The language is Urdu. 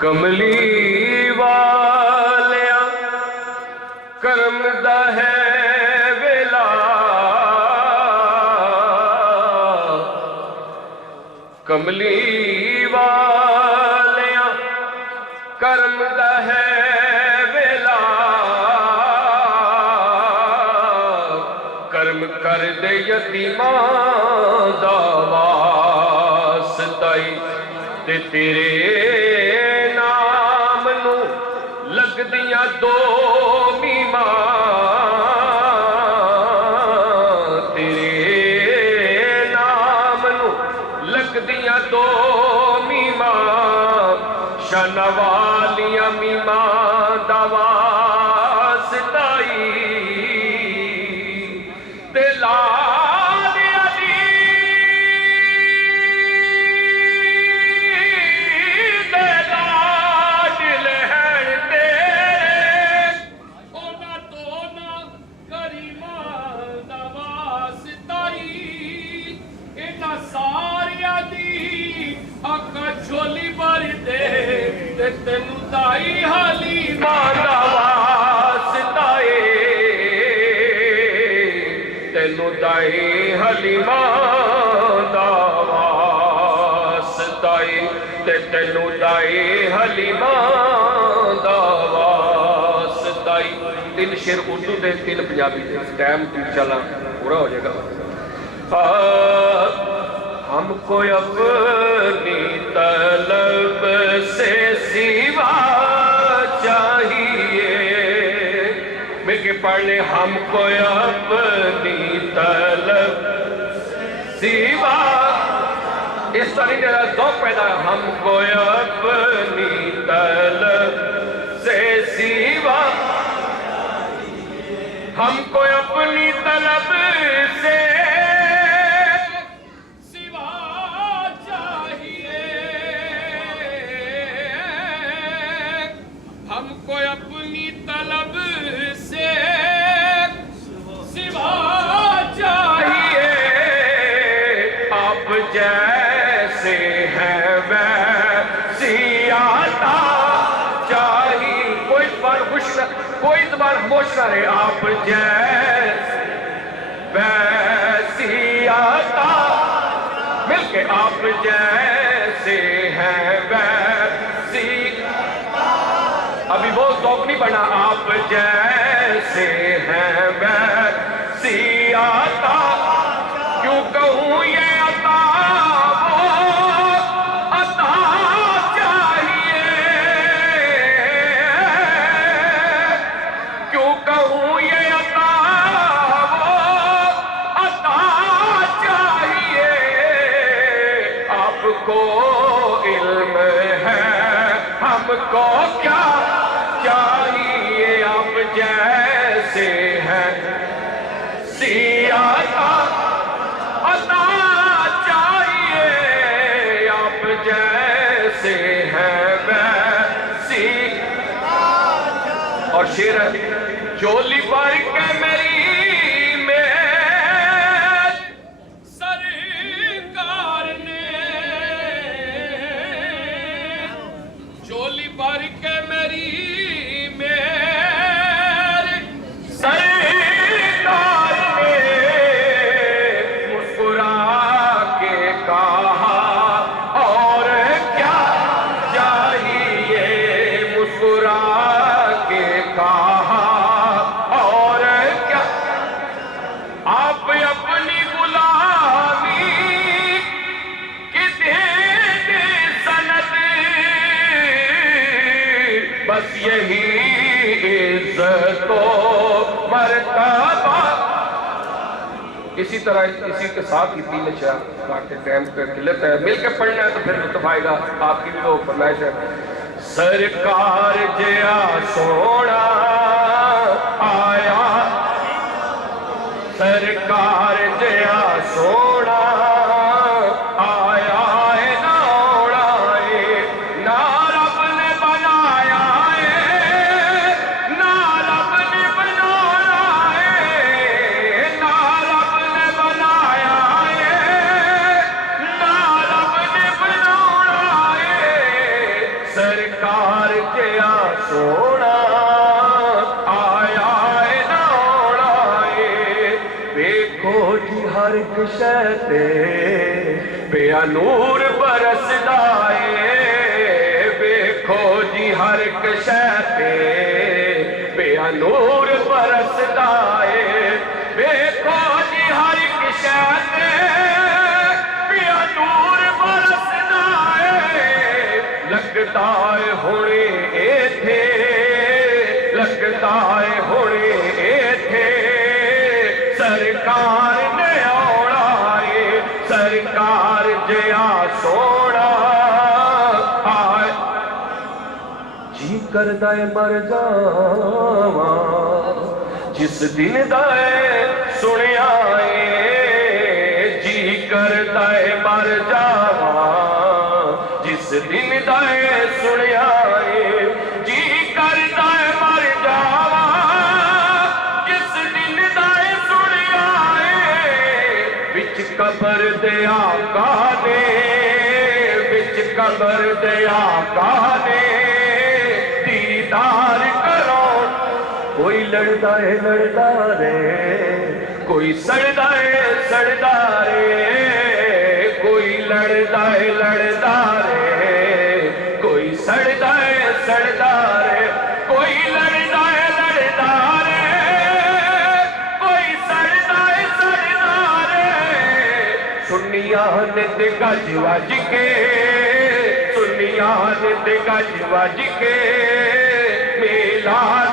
کملی والیا کرم دا ہے ویلا کملی والیا کرم دا ہے ویلا کرم کر دے یتیماں دا واسطائی تے تیرے لگ دیا دو میماں تیرے نام نو لگ دیا دو میماں شان والیاں میماں دا واسطائی تینوں دائی حلیمہ دا واسطائی تینوں دائی حلیمہ دا واسطائی تینوں دائی حلیمہ دا واسطائی 3 شعر اردو دے 3 پنجابی دے ٹائم چلا پورا ہو جائے گا ہم کو اپنی طلب سے سوا چاہیے میں کہ پڑھنے ہم کو اپنی طلب سوا اس طرح میرا ذوق پیدا ہے ہم کو اپنی طلب سے سوا ہم کو اپنی طلب سے جیسے ہے ویسی آتا چاہیے کوئی زبان خاموش نہ رہے آپ جیسے ویسی آتا مل کے آپ جیسے ہیں ویسی ابھی وہ ذوق نہیں بنا آپ جیسے ہیں ویسی آتا کیوں کہوں یہ کو کیا چاہیے آپ جیسے ہیں سیاتا عطا چاہیے آپ جیسے ہیں ویسی اور شعر ہے جولی بھر کے میری اور یہی عزت و مرتبہ. اسی طرح اسی کے ساتھ ہی تین اشعار باقی ٹائم پہ قلت ہے، مل کے پڑھنا ہے تو پھر لطف آئے گا. آپ کی بھی لوگ فرمائش ہے. سرکار جیا سونا آیا، سرکار جیا سونا آیا ہے، نہ اڑائے نہ رب نے بنایا ہے، نہ رب نے بنایا ہے، نہ رب نے بنایا ہے، نہ رب نے بنایا ہے. سرکار جیا سونا آیا ہے، نہ اڑائے. دیکھو جی ہر ایک شے تے پیا نور برسدا ہے، دیکھو جی ہر ایک شے تے پیا نور برسدا ہے. دیکھو جی ہر ایک شے تے پیا نور برسدا ہے. لگدا ہے ہونے ایتھے، لگدا ہے ہونے ایتھے سرکار نے اوڑائے. سرکار جیا سونا آئے. جی کردہ مر جاواں جس دن دائے سنیا ہے، جی کردہ مر جاواں جس دن دائے سنیا ہے. جی کردہ مر جاواں جس دن دائے سنیا ہے. وچ قبر دے آقا نے، وچ قبر دے آقا نے دیدار کرو. کوئی لڑدا ہے لڑدا رے، کوئی سڑدا ہے سڑدا رے، کوئی لڑدا ہے لڑدا رے، کوئی سڑدا ہے سڑدا رے، کوئی لڑدا ہے لڑدا رے، کوئی سڑدا ہے سڑدا رے. سنیاں نے گج وج کے، سنیاں نے گج وج کے میلاد